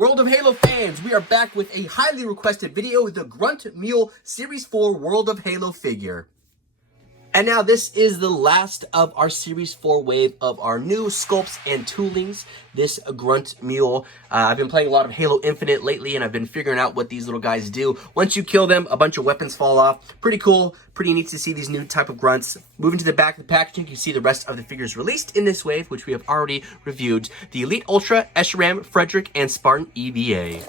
World of Halo fans, we are back with a highly requested video, the Grunt Mule Series 4 World of Halo figure. And now this is the last of our Series 4 wave of our new sculpts and toolings, this Grunt Mule. I've been playing a lot of Halo Infinite lately, and I've been figuring out what these little guys do. Once you kill them, a bunch of weapons fall off. Pretty cool, pretty neat to see these new type of grunts. Moving to the back of the packaging, you see the rest of the figures released in this wave, which we have already reviewed. The Elite Ultra, Escharam, Frederick, and Spartan EVA.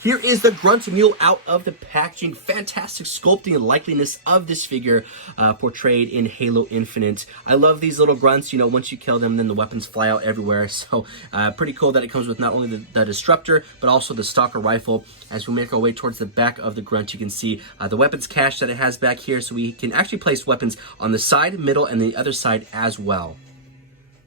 Here is the Grunt Mule out of the packaging. Fantastic sculpting and likeliness of this figure portrayed in Halo Infinite. I love these little grunts. You know, once you kill them, then the weapons fly out everywhere. So pretty cool that it comes with not only the Disruptor, but also the Stalker Rifle. As we make our way towards the back of the Grunt, you can see the weapons cache that it has back here. So we can actually place weapons on the side, middle, and the other side as well.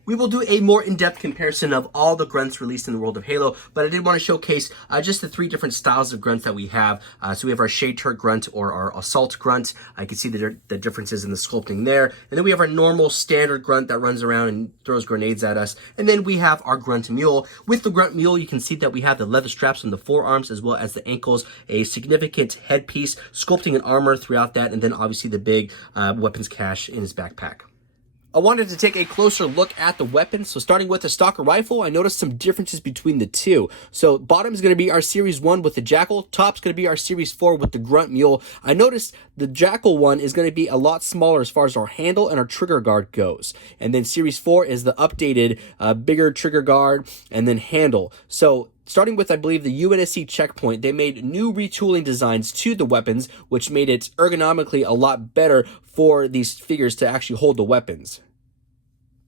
We will do a more in-depth comparison of all the grunts released in the world of Halo, but I did want to showcase just the three different styles of grunts that we have. So we have our Shade Turret Grunt or our Assault Grunt. I can see the differences in the sculpting there. And then we have our normal standard grunt that runs around and throws grenades at us. And then we have our Grunt Mule. With the Grunt Mule, you can see that we have the leather straps on the forearms as well as the ankles, a significant headpiece, sculpting and armor throughout that, and then obviously the big weapons cache in his backpack. I wanted to take a closer look at the weapons. So starting with the Stalker Rifle, I noticed some differences between the two. So bottom is going to be our Series 1 with the Jackal. Top's going to be our Series 4 with the Grunt Mule. I noticed the Jackal one is going to be a lot smaller as far as our handle and our trigger guard goes. And then Series 4 is the updated, bigger trigger guard and then handle. So starting with, I believe, the UNSC checkpoint, they made new retooling designs to the weapons, which made it ergonomically a lot better for these figures to actually hold the weapons.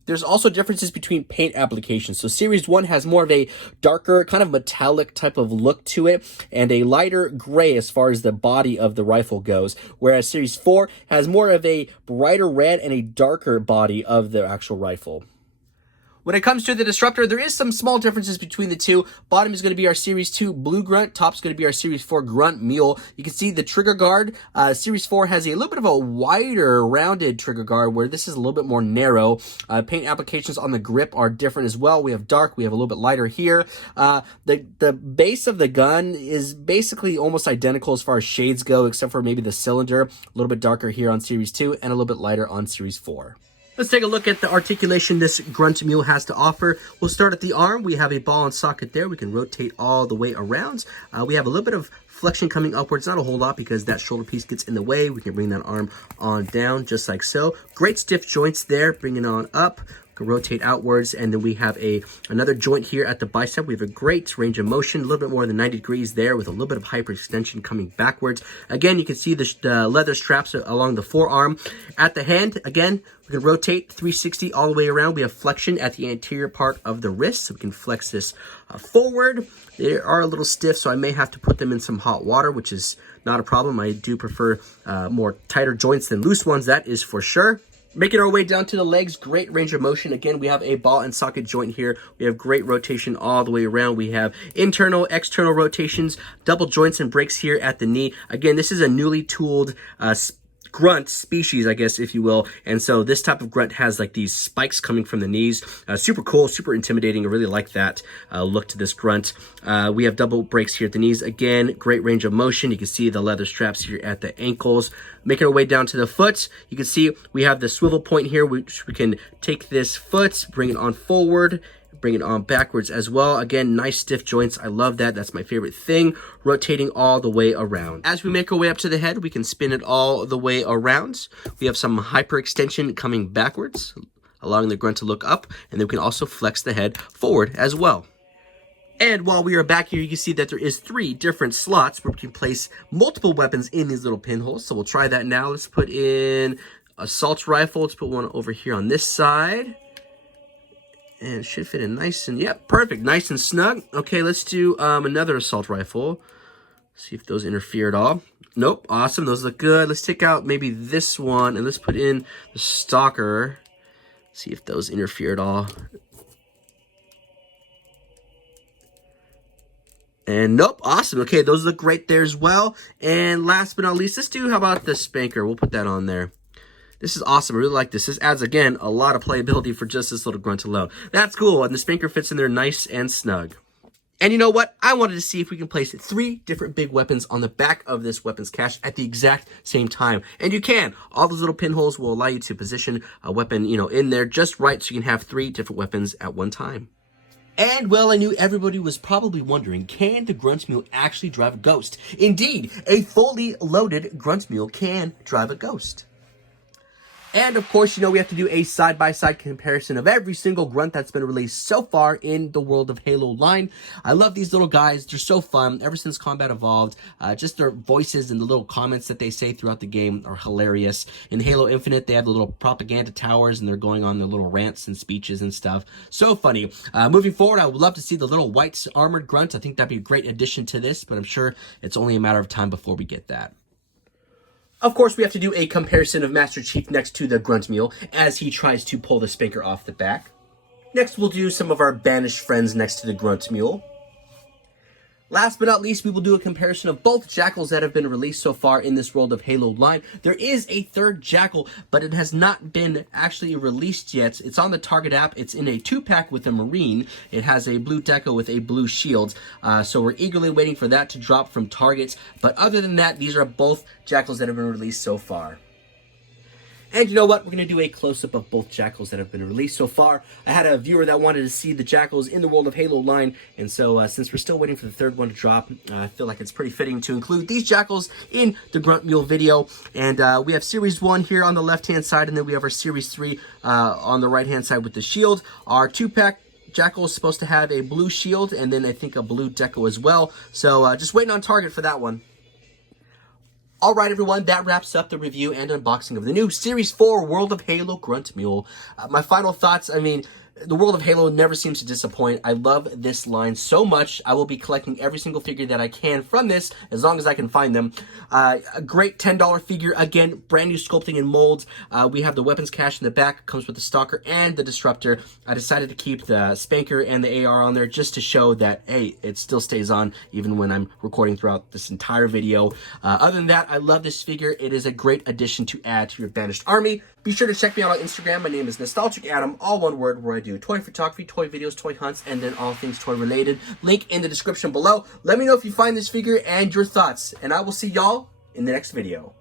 There's also differences between paint applications. So Series 1 has more of a darker, kind of metallic type of look to it, and a lighter gray as far as the body of the rifle goes, whereas Series 4 has more of a brighter red and a darker body of the actual rifle. When it comes to the Disruptor, there is some small differences between the two. Bottom is going to be our Series 2 Blue Grunt. Top's going to be our Series 4 Grunt Mule. You can see the trigger guard. Series 4 has a little bit of a wider, rounded trigger guard, where this is a little bit more narrow. Paint applications on the grip are different as well. We have dark. We have a little bit lighter here. The base of the gun is basically almost identical as far as shades go, except for maybe the cylinder. A little bit darker here on Series 2 and a little bit lighter on Series 4. Let's take a look at the articulation this Grunt Mule has to offer. We'll start at the arm. We have a ball and socket there. We can rotate all the way around. We have a little bit of flexion coming upwards, not a whole lot because that shoulder piece gets in the way. We can bring that arm on down just like so. Great stiff joints there, bring it on up. Can rotate outwards, and then we have another joint here at the bicep. We have a great range of motion, a little bit more than 90 degrees there with a little bit of hyperextension coming backwards. Again, you can see the leather straps along the forearm. At the hand, again, we can rotate 360 all the way around. We have flexion at the anterior part of the wrist, so we can flex this forward. They are a little stiff, so I may have to put them in some hot water, which is not a problem. I do prefer more tighter joints than loose ones, that is for sure. Making our way down to the legs, great range of motion. Again, we have a ball and socket joint here. We have great rotation all the way around. We have internal, external rotations, double joints and breaks here at the knee. Again, this is a newly tooled grunt species, I guess, if you will. And so this type of grunt has like these spikes coming from the knees. Super cool, super intimidating. I really like that look to this grunt. We have double breaks here at the knees. Again, great range of motion. You can see the leather straps here at the ankles. Making our way down to the foot, you can see we have the swivel point here, which we can take this foot, bring it on forward, bring it on backwards as well. Again, nice stiff joints. I love that. That's my favorite thing. Rotating all the way around. As we make our way up to the head, we can spin it all the way around. We have some hyperextension coming backwards, allowing the grunt to look up, and then we can also flex the head forward as well. And while we are back here, you can see that there is 3 different slots where we can place multiple weapons in these little pinholes. So we'll try that now. Let's put in assault rifle. Let's put one over here on this side. And it should fit in nice and, yep, perfect. Nice and snug. Okay, let's do another assault rifle. See if those interfere at all. Nope, awesome, those look good. Let's take out maybe this one, and let's put in the stalker. See if those interfere at all. And nope, awesome. Okay, those look great there as well. And last but not least, let's do, how about the spanker? We'll put that on there. This is awesome. I really like this. This adds, again, a lot of playability for just this little grunt alone. That's cool, and the spanker fits in there nice and snug. And you know what? I wanted to see if we can place 3 different big weapons on the back of this weapons cache at the exact same time. And you can. All those little pinholes will allow you to position a weapon, in there just right so you can have 3 different weapons at one time. And, well, I knew everybody was probably wondering, can the Grunt Mule actually drive a ghost? Indeed, a fully loaded Grunt Mule can drive a ghost. And, of course, we have to do a side-by-side comparison of every single grunt that's been released so far in the World of Halo line. I love these little guys. They're so fun. Ever since Combat Evolved, just their voices and the little comments that they say throughout the game are hilarious. In Halo Infinite, they have the little propaganda towers, and they're going on their little rants and speeches and stuff. So funny. Moving forward, I would love to see the little white armored grunt. I think that'd be a great addition to this, but I'm sure it's only a matter of time before we get that. Of course, we have to do a comparison of Master Chief next to the Grunt Mule as he tries to pull the spanker off the back. Next, we'll do some of our banished friends next to the Grunt Mule. Last but not least, we will do a comparison of both Jackals that have been released so far in this World of Halo line. There is a third Jackal, but it has not been actually released yet. It's on the Target app. It's in a 2-pack with a Marine. It has a blue deco with a blue shield. So we're eagerly waiting for that to drop from Target. But other than that, these are both Jackals that have been released so far. And you know what? We're going to do a close-up of both Jackals that have been released so far. I had a viewer that wanted to see the Jackals in the World of Halo line, and so since we're still waiting for the third one to drop, I feel like it's pretty fitting to include these Jackals in the Grunt Mule video. And we have Series 1 here on the left-hand side, and then we have our Series 3 on the right-hand side with the shield. Our 2-pack Jackal is supposed to have a blue shield, and then I think a blue deco as well. So just waiting on Target for that one. Alright everyone, that wraps up the review and unboxing of the new Series 4 World of Halo Grunt Mule. My final thoughts, the World of Halo never seems to disappoint. I love this line so much. I will be collecting every single figure that I can from this, as long as I can find them. A great $10 figure. Again, brand new sculpting and molds. We have the weapons cache in the back. Comes with the Stalker and the Disruptor. I decided to keep the Spanker and the AR on there just to show that, hey, it still stays on even when I'm recording throughout this entire video. Other than that, I love this figure. It is a great addition to add to your Banished Army. Be sure to check me out on Instagram. My name is Nostalgic Adam, all one word, where I do toy photography, toy videos, toy hunts, and then all things toy related. Link in the description below. Let me know if you find this figure and your thoughts, and I will see y'all in the next video.